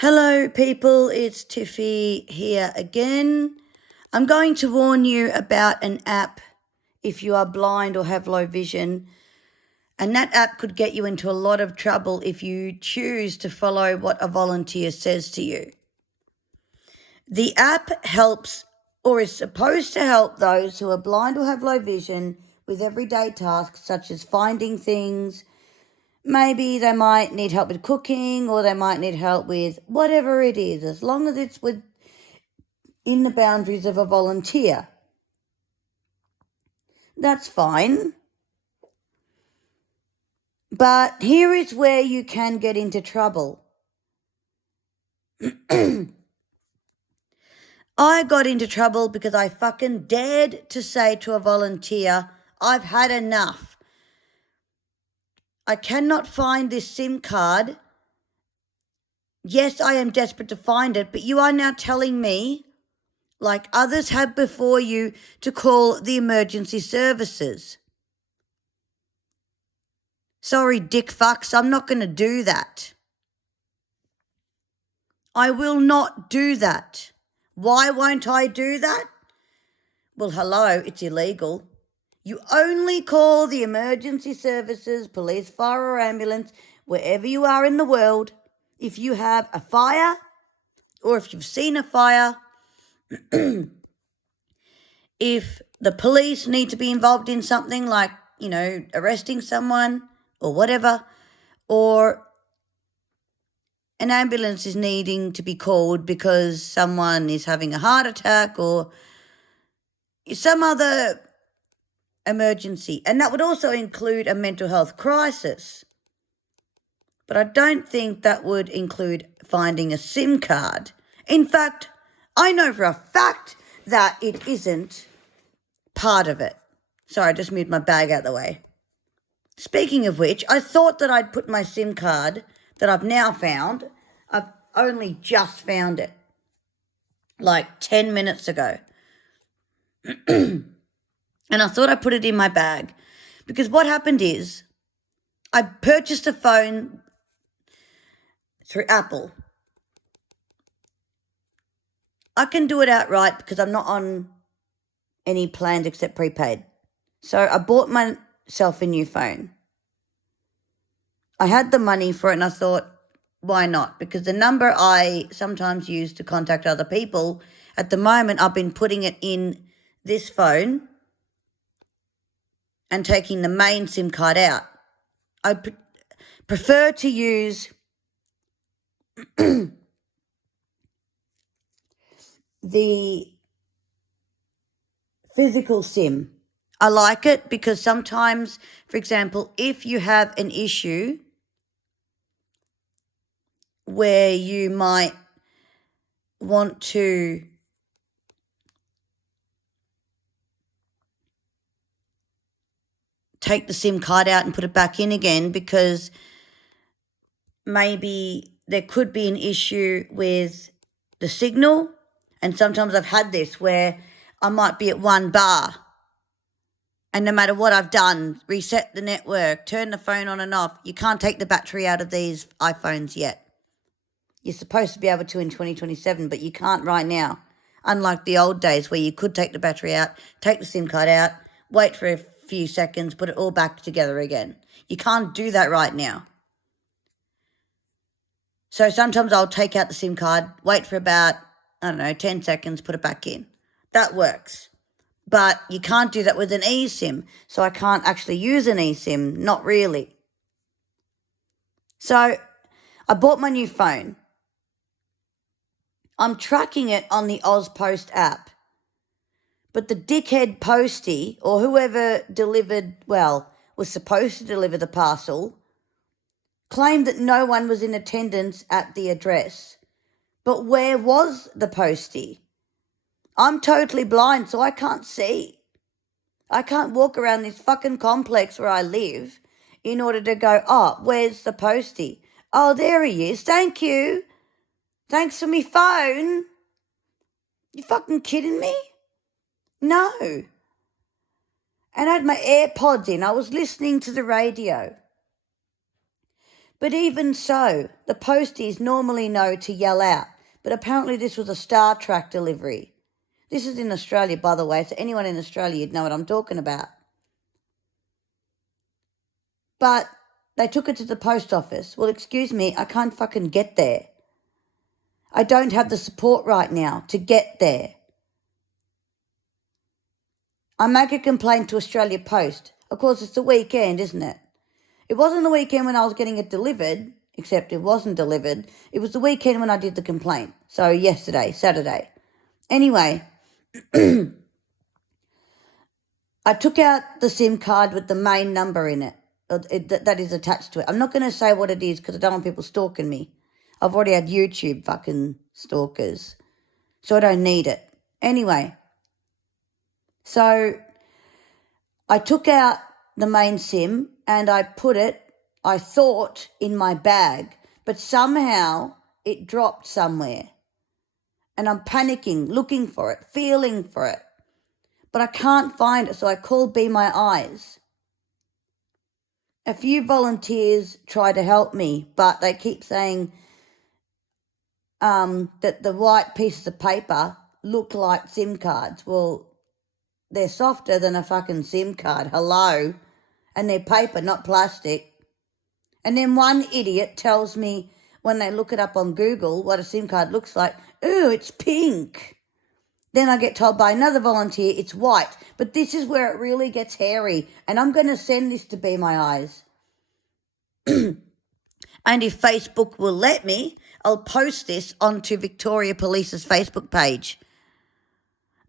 Hello, people. It's Tiffy here again. I'm going to warn you about an app if you are blind or have low vision. And that app could get you into a lot of trouble if you choose to follow what a volunteer says to you. The app helps or is supposed to help those who are blind or have low vision with everyday tasks such as finding things. Maybe they might need help with cooking or they might need help with whatever it is, as long as it's within the boundaries of a volunteer. That's fine. But here is where you can get into trouble. I got into trouble because I fucking dared to say to a volunteer, I've had enough. I cannot find this SIM card. Yes, I am desperate to find it, but you are now telling me, like others have before you, to call the emergency services. Sorry, dick fucks, I'm not going to do that. I will not do that. Why won't I do that? Well, hello, it's illegal. You only call the emergency services, police, fire or ambulance, wherever you are in the world, if you have a fire or if you've seen a fire, if the police need to be involved in something like, arresting someone or whatever, or an ambulance is needing to be called because someone is having a heart attack or some other emergency. And that would also include a mental health crisis. But I don't think that would include finding a SIM card. In fact, I know for a fact that it isn't part of it. Sorry, I just moved my bag out of the way. Speaking of which, I thought that I'd put my SIM card that I've now found. I've only just found it, like 10 minutes ago. And I thought I put it in my bag because what happened is I purchased a phone through Apple. I can do it outright because I'm not on any plans except prepaid. So I bought myself a new phone. I had the money for it and I thought, why not? Because the number I sometimes use to contact other people, at the moment I've been putting it in this phone and taking the main SIM card out. I prefer to use the physical SIM. I like it because sometimes, for example, if you have an issue where you might want to take the SIM card out and put it back in again because maybe there could be an issue with the signal. And sometimes I've had this where I might be at 1 bar and no matter what I've done, reset the network, turn the phone on and off, you can't take the battery out of these iPhones yet. You're supposed to be able to in 2027, but you can't right now. Unlike the old days where you could take the battery out, take the SIM card out, wait for a few seconds, put it all back together again. You can't do that right now. So sometimes I'll take out the SIM card, wait for about, 10 seconds, put it back in. That works. But you can't do that with an eSIM. So I can't actually use an eSIM, not really. So I bought my new phone. I'm tracking it on the AusPost app. But the dickhead postie, or whoever was supposed to deliver the parcel, claimed that no one was in attendance at the address. But where was the postie? I'm totally blind, so I can't see. I can't walk around this fucking complex where I live in order to go, where's the postie? Oh, there he is. Thank you. Thanks for me phone. You fucking kidding me? No. And I had my AirPods in. I was listening to the radio. But even so, the posties normally know to yell out. But apparently this was a Star Trek delivery. This is in Australia, by the way, so anyone in Australia, you'd know what I'm talking about. But they took it to the post office. Well, excuse me, I can't fucking get there. I don't have the support right now to get there. I make a complaint to Australia Post. Of course, it's the weekend, isn't it? It wasn't the weekend when I was getting it delivered, except it wasn't delivered. It was the weekend when I did the complaint. So yesterday, Saturday. Anyway, I took out the SIM card with the main number in it, that is attached to it. I'm not going to say what it is because I don't want people stalking me. I've already had YouTube fucking stalkers, so I don't need it. Anyway, so I took out the main SIM and I put it, I thought, in my bag, but somehow it dropped somewhere. And I'm panicking, looking for it, feeling for it. But I can't find it, so I called Be My Eyes. A few volunteers try to help me, but they keep saying that the white pieces of paper look like SIM cards. Well, they're softer than a fucking SIM card, hello, and they're paper, not plastic. And then one idiot tells me when they look it up on Google what a SIM card looks like, ooh, it's pink. Then I get told by another volunteer it's white. But this is where it really gets hairy, and I'm going to send this to Be My Eyes. And if Facebook will let me, I'll post this onto Victoria Police's Facebook page.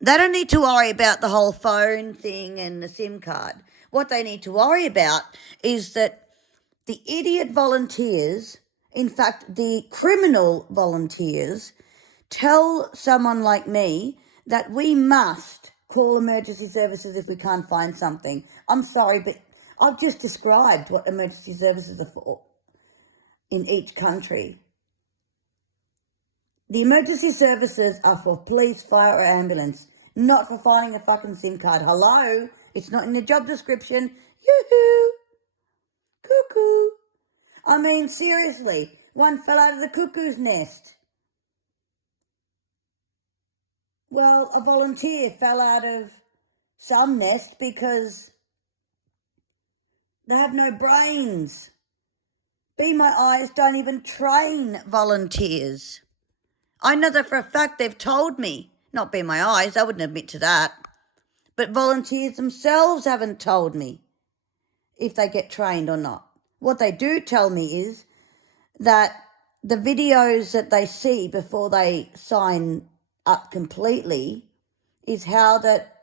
They don't need to worry about the whole phone thing and the SIM card. What they need to worry about is that the idiot volunteers, in fact, the criminal volunteers, tell someone like me that we must call emergency services if we can't find something. I'm sorry, but I've just described what emergency services are for in each country. The emergency services are for police, fire or ambulance, not for finding a fucking SIM card. Hello? It's not in the job description. Yoo-hoo! Cuckoo! I mean, seriously, one fell out of the cuckoo's nest. Well, a volunteer fell out of some nest because they have no brains. Be My Eyes don't even train volunteers. I know that for a fact they've told me. Not Be My Eyes, I wouldn't admit to that. But volunteers themselves haven't told me if they get trained or not. What they do tell me is that the videos that they see before they sign up completely is how that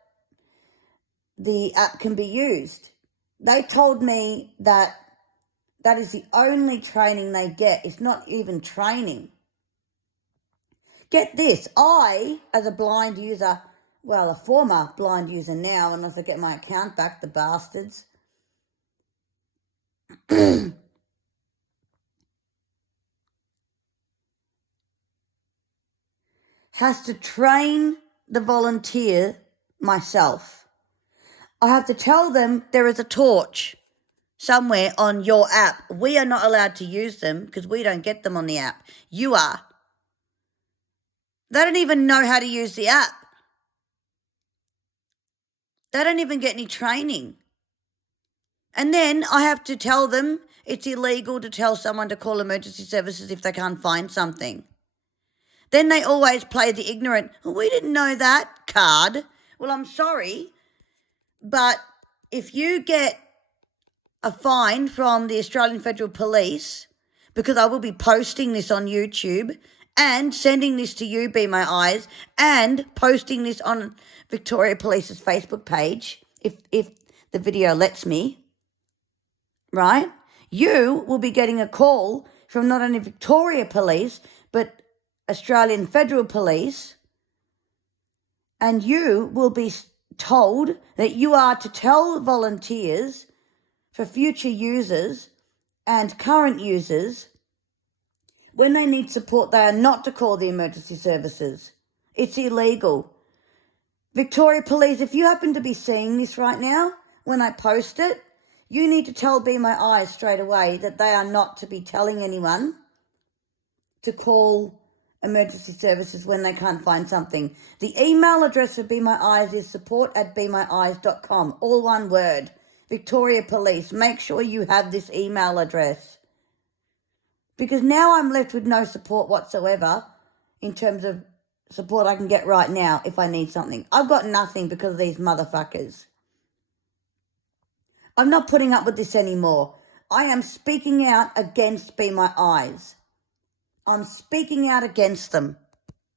the app can be used. They told me that that is the only training they get. It's not even training. Get this, I, as a blind user, well, a former blind user now, unless I get my account back, the bastards, has to train the volunteer myself. I have to tell them there is a torch somewhere on your app. We are not allowed to use them because we don't get them on the app. You are. They don't even know how to use the app. They don't even get any training. And then I have to tell them it's illegal to tell someone to call emergency services if they can't find something. Then they always play the ignorant, well, we didn't know that card. Well, I'm sorry, but if you get a fine from the Australian Federal Police, because I will be posting this on YouTube and sending this to you, Be My Eyes, and posting this on Victoria Police's Facebook page, if the video lets me, right? You will be getting a call from not only Victoria Police, but Australian Federal Police, and you will be told that you are to tell volunteers for future users and current users when they need support, they are not to call the emergency services. It's illegal. Victoria Police, if you happen to be seeing this right now, when I post it, You need to tell Be My Eyes straight away that they are not to be telling anyone to call emergency services when they can't find something. The email address for Be My Eyes is support@bemyeyes.com, all one word. Victoria Police, make sure you have this email address. Because now I'm left with no support whatsoever in terms of support I can get right now if I need something. I've got nothing because of these motherfuckers. I'm not putting up with this anymore. I am speaking out against Be My Eyes. I'm speaking out against them.